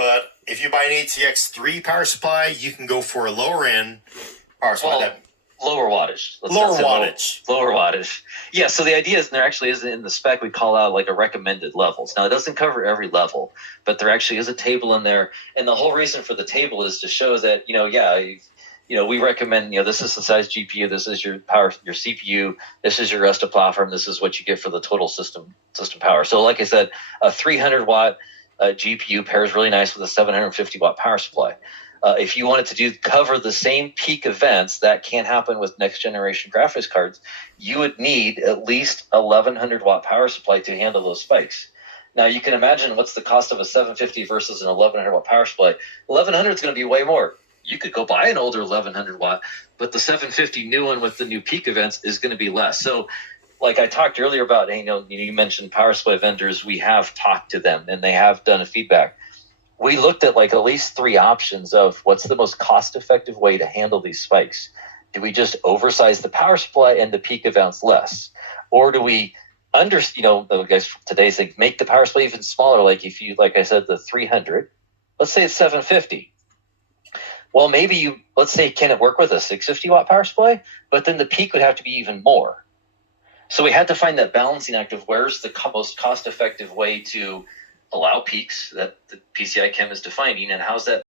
But if you buy an ATX3 power supply, you can go for a lower end power supply. Lower wattage. Lower wattage. Lower wattage. Yeah, so the idea is there actually is in the spec we call out like a recommended levels. Now, it doesn't cover every level, but there actually is a table in there. And the whole reason for the table is to show that, we recommend, this is the size GPU, this is your power, your CPU, this is your rest of platform, this is what you get for the total system power. So like I said, a 300 watt GPU pairs really nice with a 750 watt power supply. If you wanted to cover the same peak events that can happen with next generation graphics cards, you would need at least 1100 watt power supply to handle those spikes. Now you can imagine what's the cost of a 750 versus an 1100 watt power supply. 1100 is going to be way more. You could go buy an older 1100 watt, but the 750 new one with the new peak events is going to be less. So like I talked earlier about, you mentioned power supply vendors, we have talked to them and they have done a feedback. We looked at at least 3 options of what's the most cost-effective way to handle these spikes. Do we just oversize the power supply and the peak events less? Or do we the guys today say make the power supply even smaller? Like I said, the 300, let's say it's 750. Well, maybe let's say, can it work with a 650 watt power supply? But then the peak would have to be even more. So we had to find that balancing act of where's the most cost-effective way to allow peaks that the PCI Chem is defining, and how's that